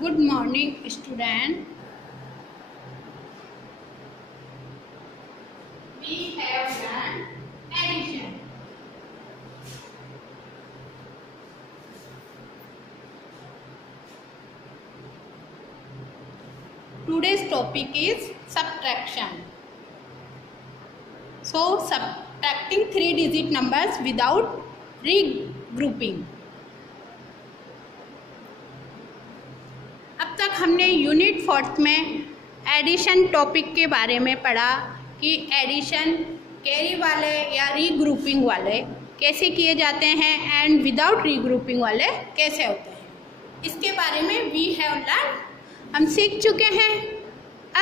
Good morning, student. We have learned addition. Today's topic is subtraction. So, subtracting three-digit numbers without regrouping. अब तक हमने unit 4 में addition topic के बारे में पढ़ा कि एडिशन कैरी वाले या रीग्रुपिंग वाले कैसे किए जाते हैं एंड विदाउट रीग्रुपिंग वाले कैसे होते हैं, इसके बारे में वी हैव लर्न हम सीख चुके हैं।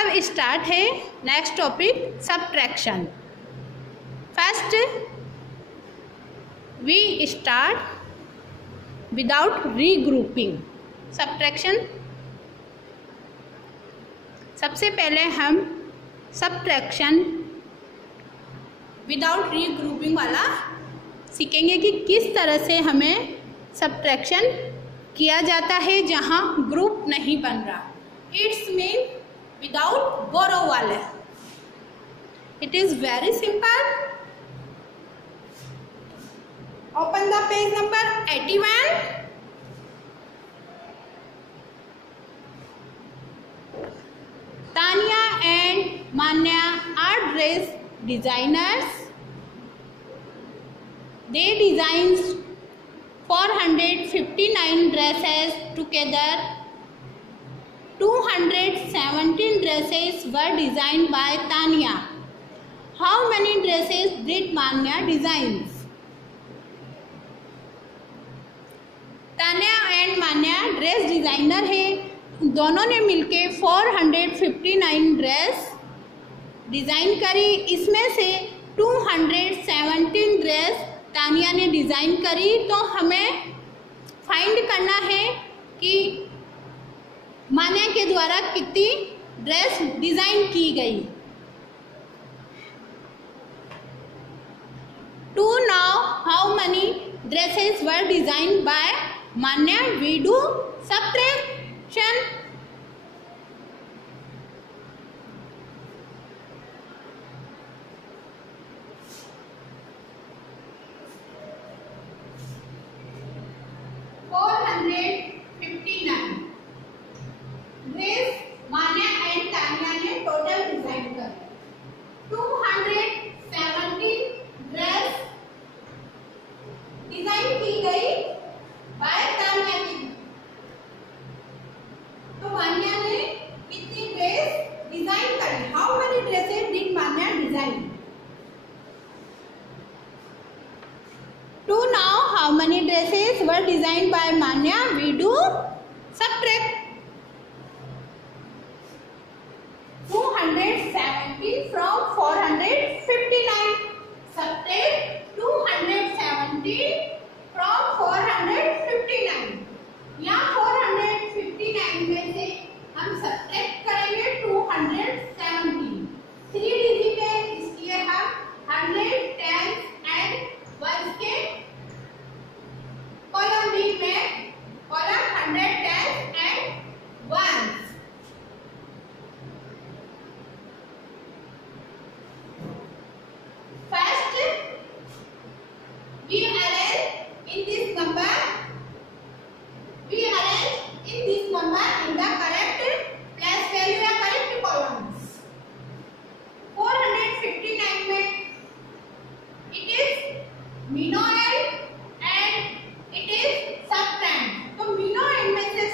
अब स्टार्ट है next topic subtraction. First we start without regrouping subtraction. सबसे पहले हम सब्ट्रैक्शन विदाउट रीग्रुपिंग वाला सीखेंगे कि किस तरह से हमें सब्ट्रैक्शन किया जाता है जहां ग्रुप नहीं बन रहा। इट्स मीन विदाउट बोरो वाले। It is very simple. Open the page number 81। Tanya and Manya are dress designers. They designed 459 dresses together. 217 dresses were designed by Tanya. How many dresses did Manya design? Tanya and Manya dress designer है, दोनों ने मिलके 459 dress design करी। इसमें से 217 dress Tania ने design करी। तो हमें फाइंड करना है कि मान्या के द्वारा कितनी ड्रेस डिज़ाइन की गई। To now how many dresses were design by Manya, we do subtraction. Dress Manya and Tania ने टोटल डिजाइन कर 217 ड्रेस डिजाइन की गई बाय तानिया की। तो मान्या ने कितनी ड्रेस डिजाइन करी? How many dresses did Manya design? To now how many dresses were design by Manya, we do subtract. 217 from 459. Subtract 217 from 459। यहाँ 459 में से हम सब्ट्रैक्ट करेंगे 217। 3 डिजिट है, इसलिए हम 100, 10 एंड 1 के कॉलम बी में column 100, 10 and 1। We arrange in this number in the correct place value या correct columns। 459 में it is minnow and it is subtrahend। तो minnow में से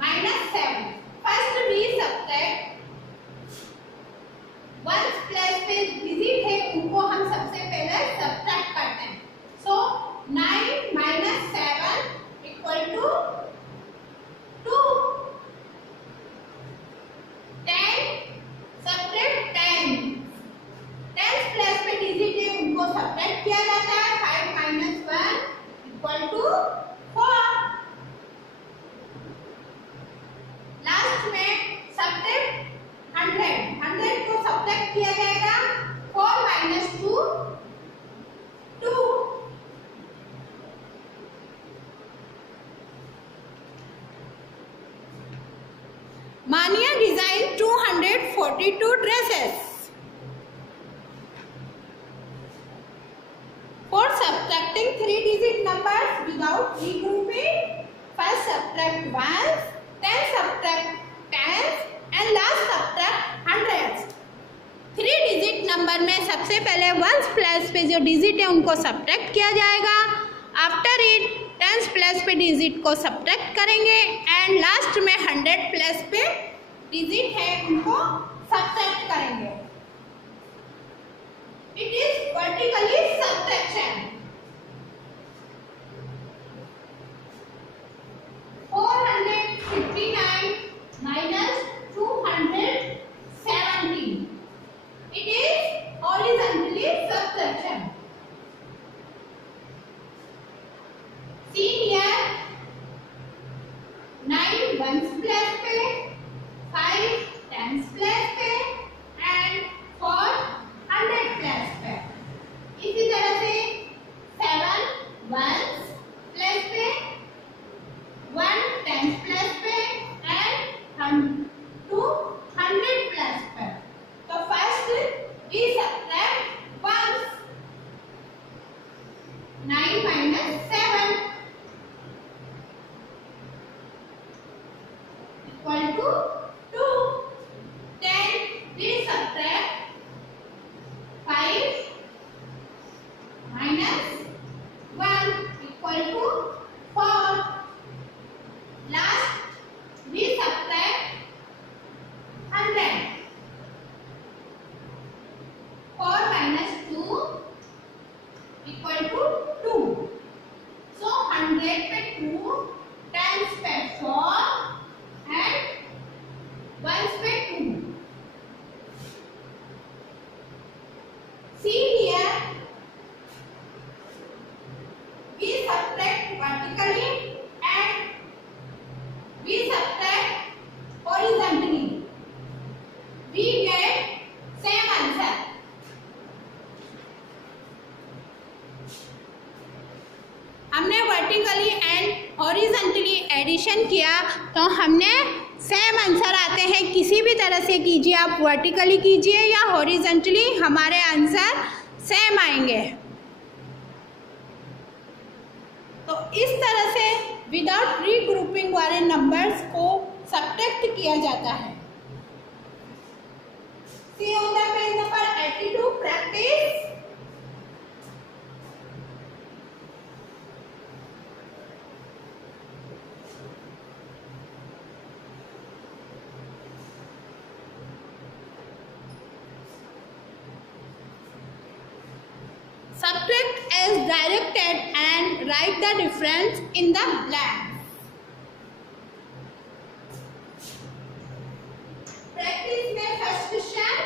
-7। First we subtract, ones plus पे डिजिट है उनको हम सबसे पहले सब्ट्रैक्ट करते हैं। सो 9 - 7 = 2। 10 सब्ट्रैक्ट 10, 10 प्लस पे डिजिट है उनको सब्ट्रैक्ट किया जाता है। 5 - 1 = 4। लास्ट में सब्ट्रैक्ट 100, 100 को सब्ट्रैक्ट किया जाएगा। 4 - 2 2। मानिया design 242 dresses. For subtracting 3-digit numbers without regrouping, first subtract ones, then subtract tens and last subtract hundreds। 3-digit number में सबसे पहले वंस प्लस पे जो डिजिट है उनको सब्ट्रैक्ट किया जाएगा। आफ्टर इट टेंस प्लस पे डिजिट को सब्ट्रैक्ट करेंगे एंड लास्ट में 100 प्लस पे डिजिट है उनको सब्ट्रैक्ट करेंगे। It is vertically subtraction। 459 - 270, it is horizontally subtraction। See here, 9 ones plus पे, 5 tens plus पे and 4 100 प्लस पे। इसी तरह से 7 ones प्लस पे, 1 tens प्लस पे एंड 2 100 प्लस पे। तो first we subtract ones। 9 - 7 = 2। 10 we subtract 5 - 1 = 4। Last we subtract 100। 4 - 2 = 2। So 100 पे 2, tens पे 4 and ones पे 2। See here, we subtract vertically and we subtract horizontally, we get same answer। हमने vertically and horizontally addition किया तो हमने same answer आते हैं। किसी भी तरह से कीजिए, आप वर्टिकली कीजिए या हॉरिजॉन्टली, हमारे आंसर सेम आएंगे। तो इस तरह से विदाउट रीग्रुपिंग वाले नंबर्स को सब्ट्रैक्ट किया जाता है। See on the page number 82, practice। Subtract as directed and write the difference in the blanks। Practice में first question,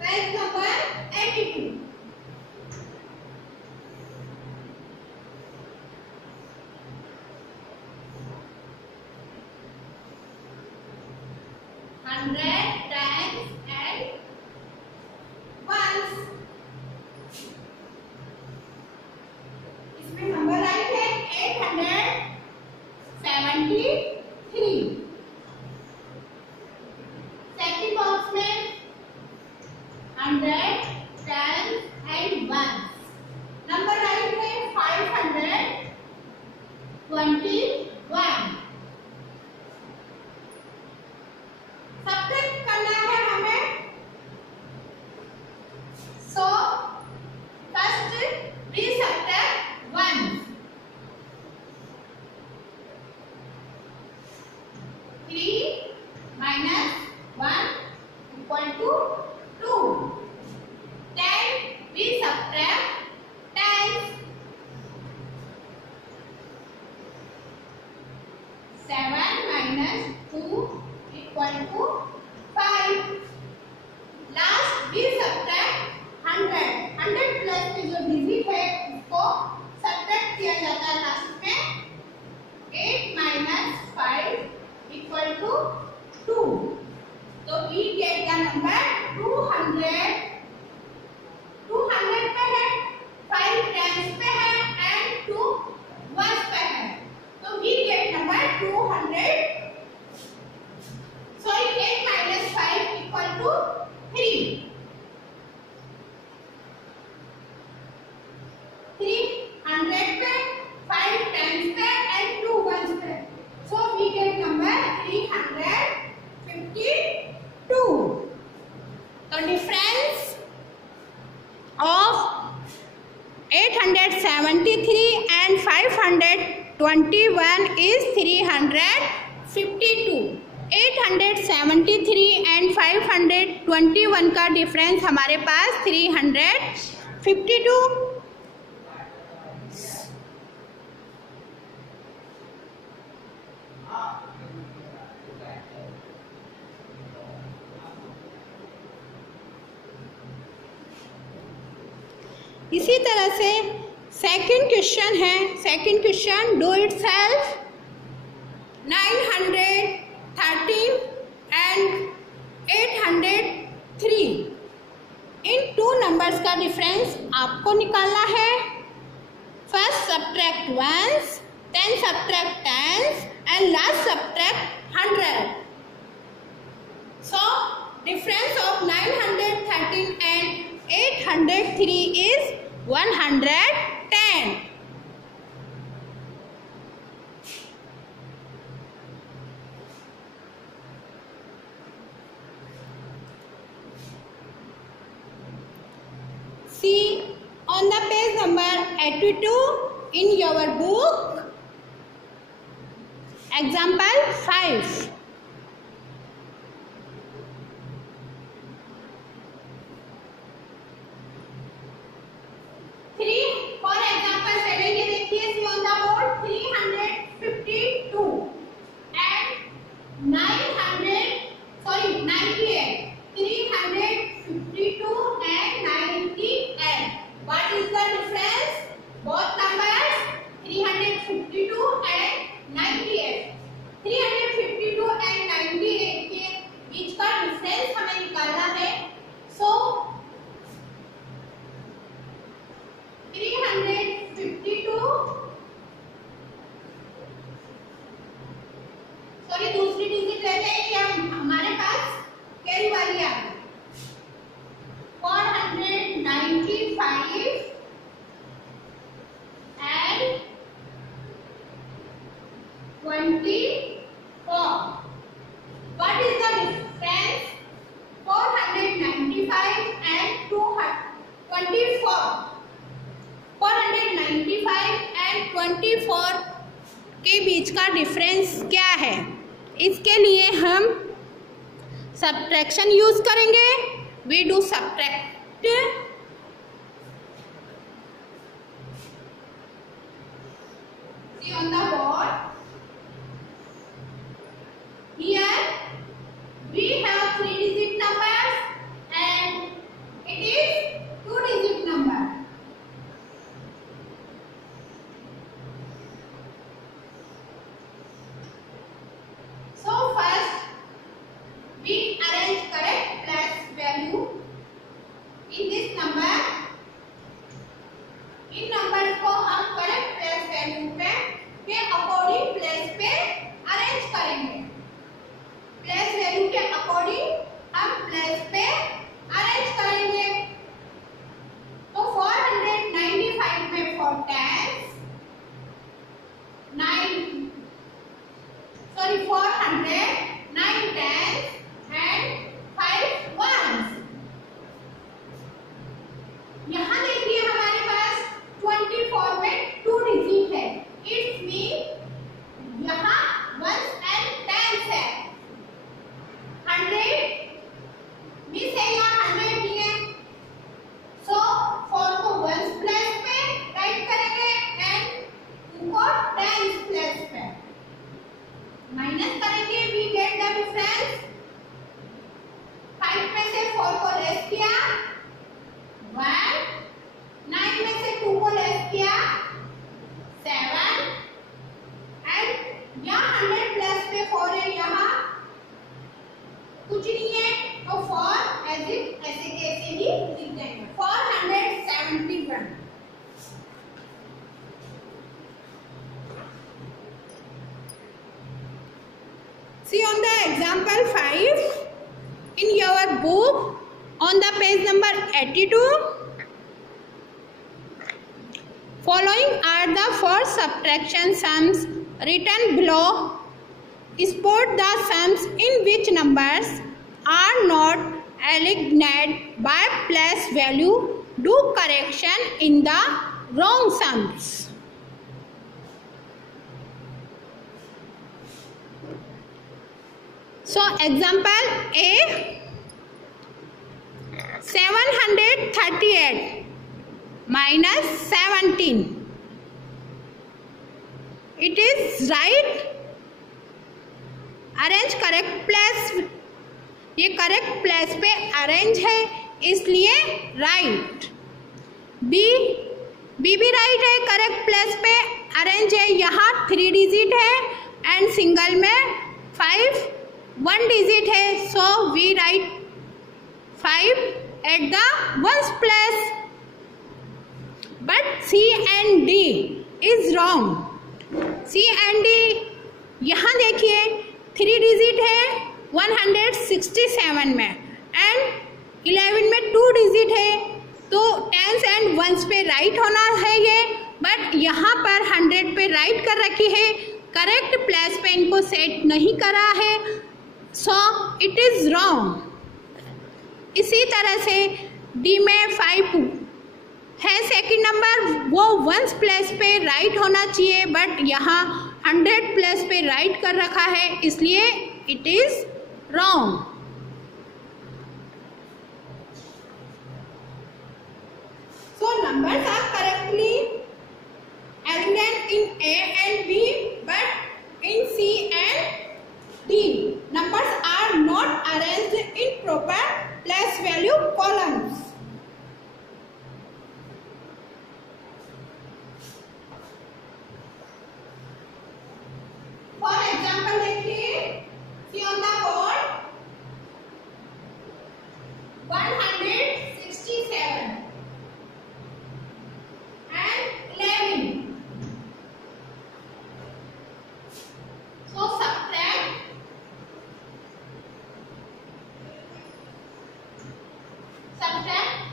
page number 82। 100 tens and ones। इसमें नंबर राइट है 873। सेकंड बॉक्स में 100 tens and ones। Number right है 521। Subtract करना है हमें। So first we subtract 1। 3 minus 1 equal to 2. Then we subtract tens. 7 minus 2 equal to 5. Last we subtract 100. 100 plus के जो digit है उसको सब्ट्रैक्ट किया जाता है लास्ट में. 8 minus 5 equal to 2. So we get the number 200. 200 पे है, 5 tens पे है and 2 ones पे है. So we get number 200. Sorry, 8 minus 5 equal to 3. 300 पे, 5 tens पे and 2 ones पे. So we get number 352. The difference of 873 and 521 is 352. 873 and 521 का डिफरेंस हमारे पास 352. इसी तरह से सेकंड क्वेश्चन है. Second question, do it self. 913 and 803 इन टू नंबर्स का डिफरेंस आपको निकालना है. First subtract ones, then subtract tens and last subtract 100. So difference of 913 and 803 is 110. See on the page number 82 in your book, example 5. For example 7 ये देखिए, see on the board 352 and 98. 352 and 98. What is the difference? Both numbers 352 and 98. 352 and 98 के बीच का difference हमें निकालना है. So 352, sorry दूसरी digit लेते हैं कि हमारे पास कैरी वाली आ गई. 495 and 24. What is the difference? 495 and 224. 495 and 24 के बीच का डिफरेंस क्या है? इसके लिए हम सब्ट्रैक्शन यूज करेंगे. We do subtract. See on the board. Here we have 3-digit numbers and it is 2-digit number. So first we arrange correct place value in this number. In number को हम correct place value पे के according place पे arrange करेंगे. Place value के according हम place पे arrange करेंगे. तो 495 में 4 tens, 400, 9 tens and 5 ones. यहाँ देखिए हमारे पास 24 में 2 डिजिट है. इट्स मीन यहाँ ones and tens है. माइनस करेंगे, वी गेट द डिफरेंस। 5 में से 4 को लेस किया 1, 9 में से 2 को लेस किया 7, एंड यहाँ 100 प्लस पे 4 है, यहाँ कुछ नहीं है तो 4 एज इट ऐसे कैसे ही लिख देंगे 471। See on the example 5 in your book on the page number 82. Following are the four subtraction sums written below. Spot the sums in which numbers are not eliminated by plus value. Do correction in the wrong sums. So example A, 738 minus 17. It is right. Arrange correct place. ये correct place पे arrange है इसलिए right. B भी right है, correct place पे arrange है, यहाँ 3 digit है एंड सिंगल में 5 1 डिजिट है, so we write 5 at the ones place. But C and D is wrong. C and D यहाँ देखिए 3 डिजिट है 167 में एंड 11 में 2 डिजिट है, तो टेंस एंड वंस पे राइट होना है ये, बट यहाँ पर 100 पे राइट कर रखी है, करेक्ट प्लेस पे इनको सेट नहीं करा है, सो इट इज रॉन्ग। इसी तरह से डी में 5 है सेकंड नंबर, वो वंस प्लेस पे राइट होना चाहिए, बट यहाँ 100 प्लेस पे राइट कर रखा है इसलिए it is wrong. So numbers are correctly arranged in A and B, but in C and D numbers are not arranged in proper place value columns. For example देखिए, see on the board 167 and 11. So subtract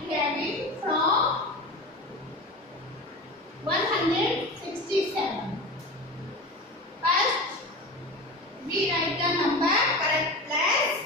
11 from 167. First we write the number correct place.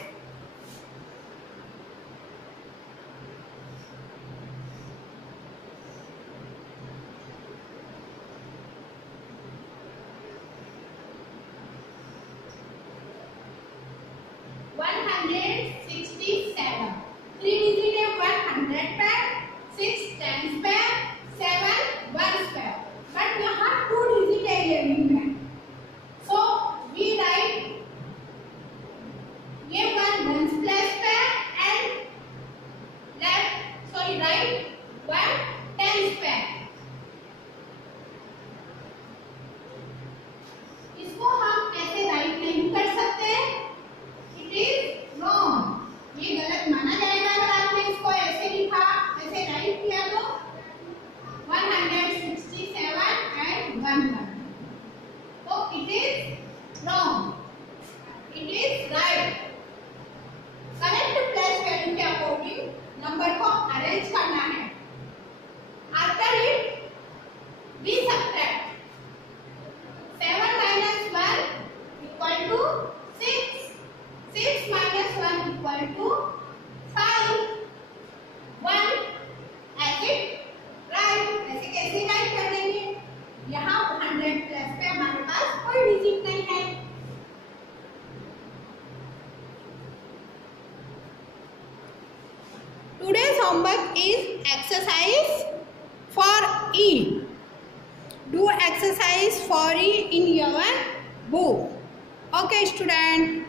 Homework is exercise for E. Do exercise for E in your book. Okay student.